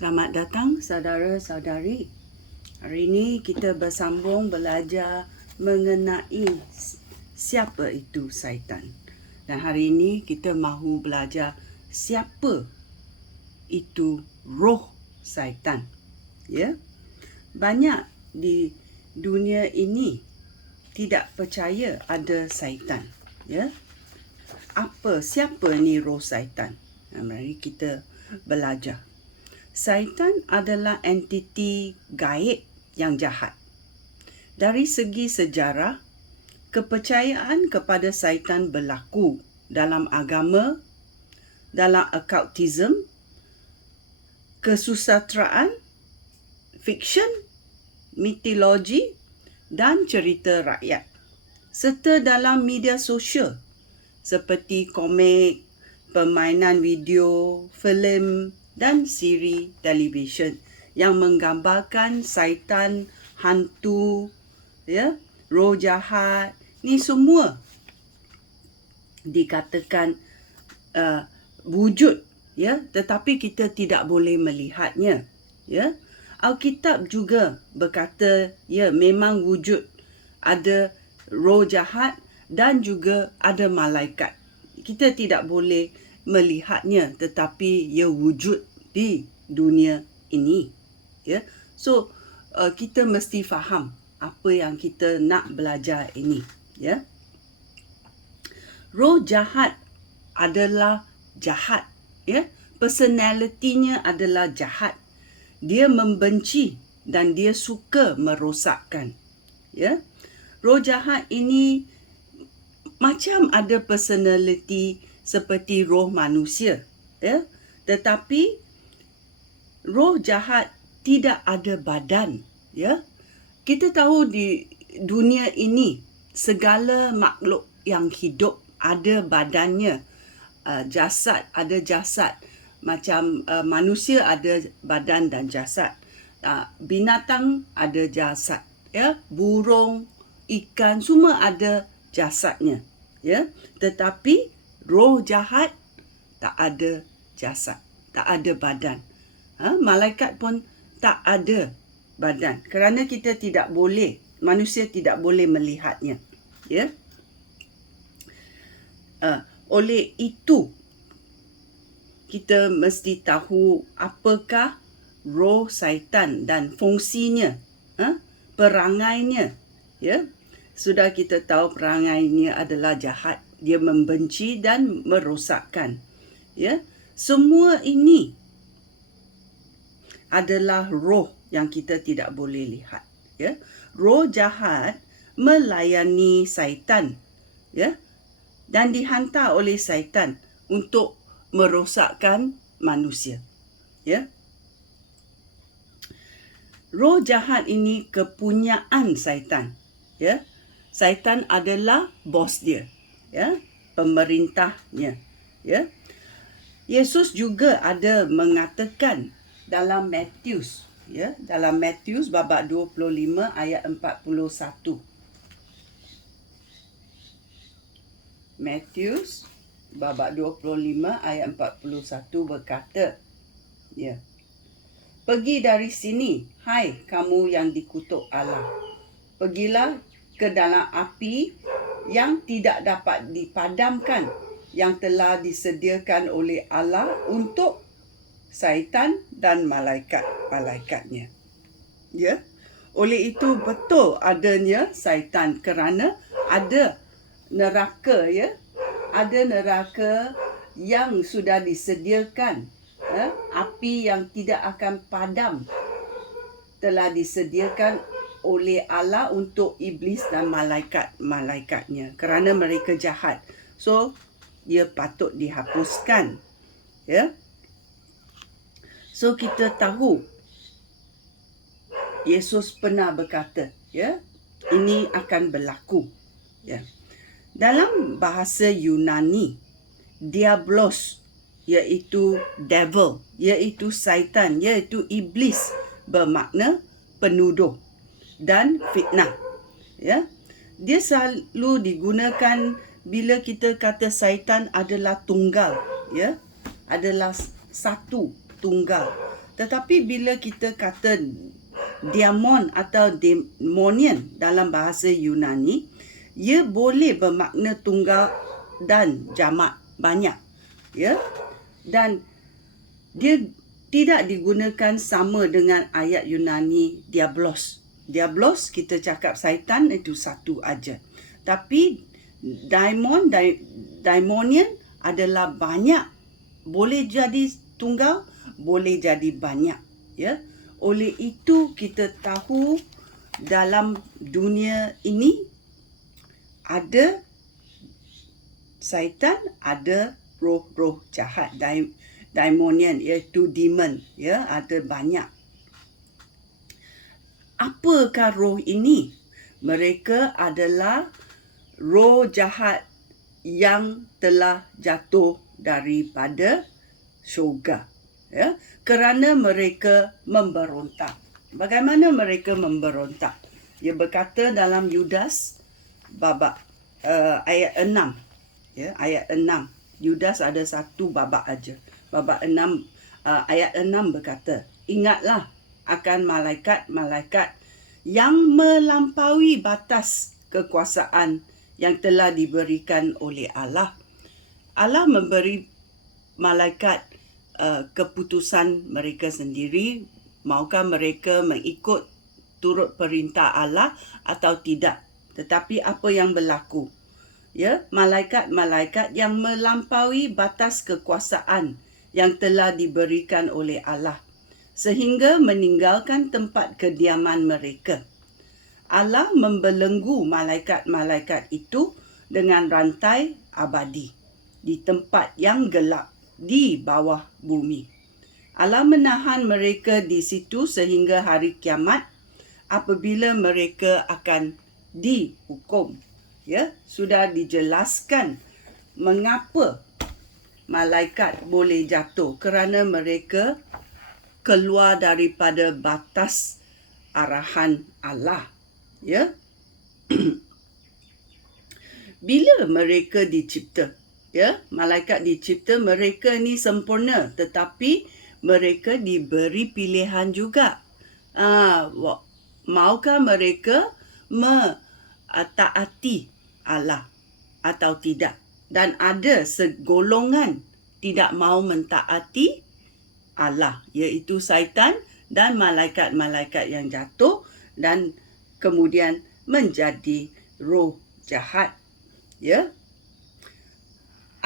Selamat datang saudara-saudari. Hari ini kita bersambung belajar mengenai siapa itu syaitan. Dan hari ini kita mahu belajar siapa itu roh syaitan. Ya. Banyak di dunia ini tidak percaya ada syaitan. Ya. Siapa ni roh syaitan? Mari kita belajar. Syaitan adalah entiti gaib yang jahat. Dari segi sejarah, kepercayaan kepada syaitan berlaku dalam agama, dalam occultism, kesusastraan, fiksyen, mitologi dan cerita rakyat, serta dalam media sosial seperti komik, permainan video, filem dan siri televisyen yang menggambarkan syaitan, hantu, roh jahat. Ni semua dikatakan wujud, tetapi kita tidak boleh melihatnya. Alkitab juga berkata, memang wujud, ada roh jahat dan juga ada malaikat. Kita tidak boleh melihatnya, tetapi ia wujud di dunia ini. So kita mesti faham apa yang kita nak belajar ini. Roh jahat adalah jahat. Personalitinya adalah jahat. Dia membenci dan dia suka merosakkan. Roh jahat ini macam ada personality seperti roh manusia, tetapi roh jahat tidak ada badan. Kita tahu di dunia ini segala makhluk yang hidup ada badannya, ada jasad. Macam manusia ada badan dan jasad, binatang ada jasad, burung, ikan semua ada jasadnya. Tetapi roh jahat tak ada jasad, tak ada badan. Malaikat pun tak ada badan, kerana manusia tidak boleh melihatnya. Oleh itu, kita mesti tahu apakah roh syaitan dan fungsinya, perangainya. Sudah kita tahu perangainya adalah jahat. Dia membenci dan merosakkan. Semua ini adalah roh yang kita tidak boleh lihat. Roh jahat melayani syaitan, dan dihantar oleh syaitan untuk merosakkan manusia. Roh jahat ini kepunyaan syaitan. Syaitan adalah bos dia, pemerintahnya. Yesus juga ada mengatakan dalam Matius, dalam Matius babak 25 ayat 41. Matius babak 25 ayat 41 berkata, "Pergi dari sini, hai kamu yang dikutuk Allah. Pergilah ke dalam api yang tidak dapat dipadamkan, yang telah disediakan oleh Allah untuk syaitan dan malaikat-malaikatnya." Oleh itu betul adanya syaitan, kerana ada neraka, ada neraka yang sudah disediakan, api yang tidak akan padam telah disediakan oleh Allah untuk iblis dan malaikat-malaikatnya, kerana mereka jahat. So dia patut dihapuskan. So kita tahu Yesus pernah berkata, ini akan berlaku. Dalam bahasa Yunani, diablos iaitu devil, iaitu syaitan, iaitu iblis, bermakna penuduh dan fitnah. Dia selalu digunakan bila kita kata syaitan adalah tunggal, adalah satu, tunggal. Tetapi bila kita kata daimon atau daimonian dalam bahasa Yunani, ia boleh bermakna tunggal dan jamak, banyak. Ya. Dan dia tidak digunakan sama dengan ayat Yunani diablos. Diablos kita cakap syaitan itu satu aja. Tapi daimonian adalah banyak. Boleh jadi tunggal, boleh jadi banyak. Ya. Oleh itu kita tahu dalam dunia ini ada syaitan, ada roh-roh jahat, daimonian, iaitu demon, ya, ada banyak. Apakah roh ini? Mereka adalah roh jahat yang telah jatuh daripada syurga, ya, kerana mereka memberontak. Bagaimana mereka memberontak? Dia berkata dalam Yudas babak ayat 6, ya, ayat 6. Yudas ada satu babak aja. Babak 6 ayat 6 berkata, ingatlah akan malaikat-malaikat yang melampaui batas kekuasaan yang telah diberikan oleh Allah. Allah memberi malaikat keputusan mereka sendiri, maukah mereka mengikut turut perintah Allah atau tidak. Tetapi apa yang berlaku? Ya, malaikat-malaikat yang melampaui batas kekuasaan yang telah diberikan oleh Allah sehingga meninggalkan tempat kediaman mereka. Allah membelenggu malaikat-malaikat itu dengan rantai abadi di tempat yang gelap di bawah bumi. Allah menahan mereka di situ sehingga hari kiamat apabila mereka akan dihukum. Ya, sudah dijelaskan mengapa malaikat boleh jatuh, kerana mereka keluar daripada batas arahan Allah. Ya. Bila mereka dicipta, ya, malaikat dicipta, mereka ni sempurna, tetapi mereka diberi pilihan juga. Maukah mereka mentaati Allah atau tidak? Dan ada segolongan tidak mahu mentaati Allah, iaitu syaitan dan malaikat-malaikat yang jatuh dan kemudian menjadi roh jahat. Ya.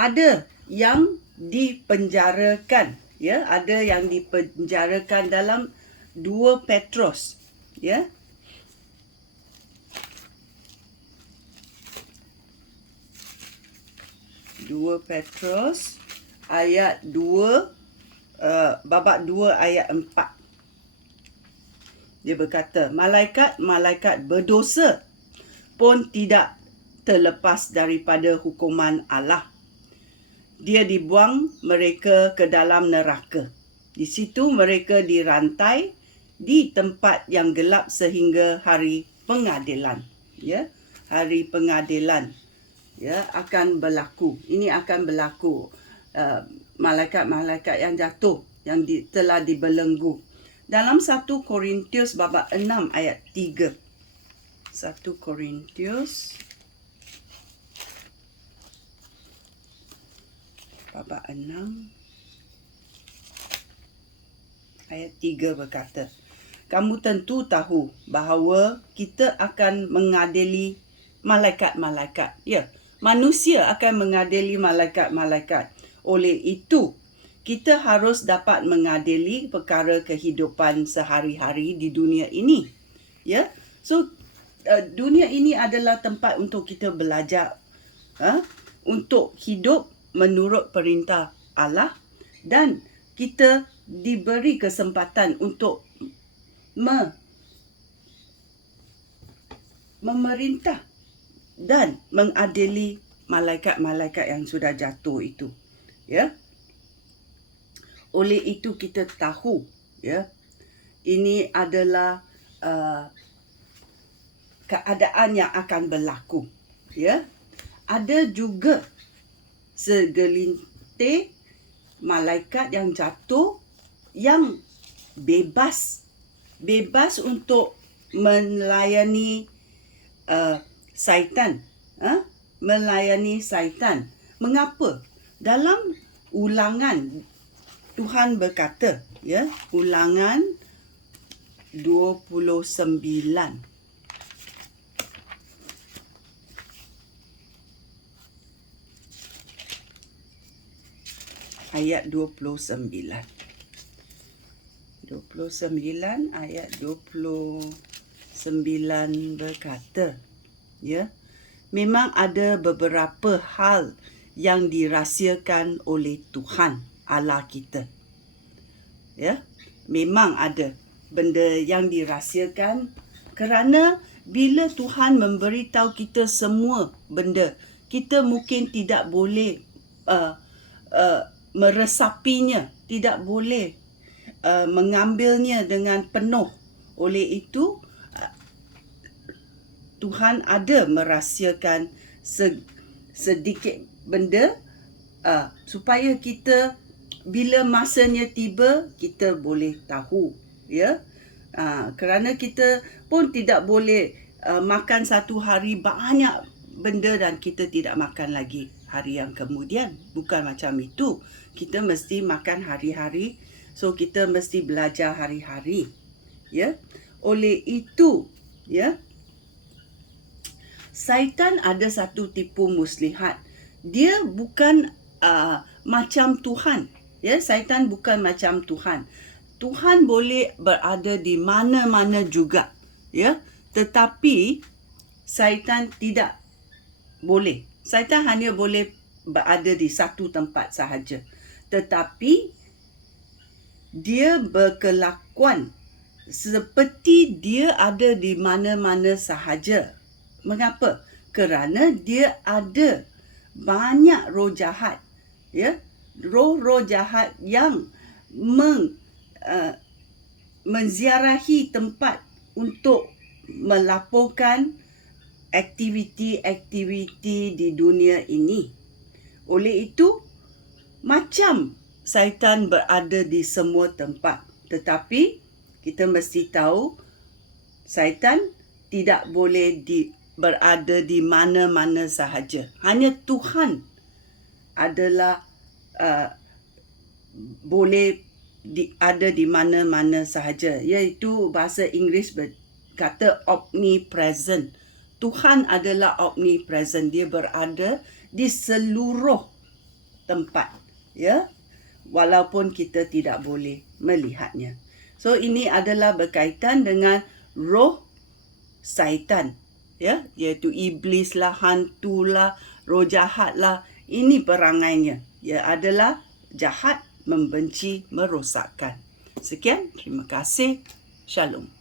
Ada yang dipenjarakan, ya, ada yang dipenjarakan dalam 2 Petrus, ya. Petrus ayat 2 babak 2 ayat 4. Dia berkata, malaikat-malaikat berdosa pun tidak terlepas daripada hukuman Allah. Dia dibuang mereka ke dalam neraka. Di situ mereka dirantai di tempat yang gelap sehingga hari pengadilan. Ya, hari pengadilan, ya, akan berlaku. Ini akan berlaku. Malaikat-malaikat yang jatuh, yang telah dibelenggu. Dalam 1 Korintius babak 6 ayat 3. 1 Korintius babak 6 ayat 3 berkata, kamu tentu tahu bahawa kita akan mengadili malaikat-malaikat. Ya, manusia akan mengadili malaikat-malaikat. Oleh itu, kita harus dapat mengadili perkara kehidupan sehari-hari di dunia ini. Ya, so dunia ini adalah tempat untuk kita belajar, untuk hidup menurut perintah Allah, dan kita diberi kesempatan untuk memerintah dan mengadili malaikat-malaikat yang sudah jatuh itu. Ya. Oleh itu kita tahu, ya, ini adalah keadaan yang akan berlaku. Ya. Ada juga segelintir malaikat yang jatuh yang bebas untuk melayani syaitan, melayani syaitan. Mengapa? Dalam Ulangan Tuhan berkata, ya, Ulangan 29 ayat 29 ayat 29 berkata, ya, memang ada beberapa hal yang dirahsiakan oleh Tuhan Allah kita. Ya, memang ada benda yang dirahsiakan kerana bila Tuhan memberitahu kita semua benda, kita mungkin tidak boleh meresapinya, tidak boleh mengambilnya dengan penuh. Oleh itu, Tuhan ada merahsiakan sedikit benda supaya kita bila masanya tiba kita boleh tahu, ya. Kerana kita pun tidak boleh makan satu hari banyak benda dan kita tidak makan lagi hari yang kemudian. Bukan macam itu. Kita mesti makan hari-hari. So kita mesti belajar hari-hari, ya. Oleh itu, ya, syaitan ada satu tipu muslihat. Dia bukan macam Tuhan. Ya, syaitan bukan macam Tuhan. Tuhan boleh berada di mana-mana juga, ya. Tetapi syaitan tidak boleh. Syaitan hanya boleh berada di satu tempat sahaja. Tetapi dia berkelakuan seperti dia ada di mana-mana sahaja. Mengapa? Kerana dia ada banyak roh jahat, ya, roh-roh jahat yang menziarahi tempat untuk melaporkan aktiviti-aktiviti di dunia ini. Oleh itu, macam syaitan berada di semua tempat, tetapi kita mesti tahu syaitan tidak boleh berada di mana-mana sahaja. Hanya Tuhan adalah boleh ada di mana-mana sahaja, iaitu bahasa Inggeris berkata omnipresent. Tuhan adalah omnipresent, dia berada di seluruh tempat, ya, walaupun kita tidak boleh melihatnya. So ini adalah berkaitan dengan roh syaitan, ya, iaitu iblis lah, hantu lah, roh jahat lah. Ini perangainya, ia adalah jahat, membenci, merosakkan. Sekian, terima kasih. Shalom.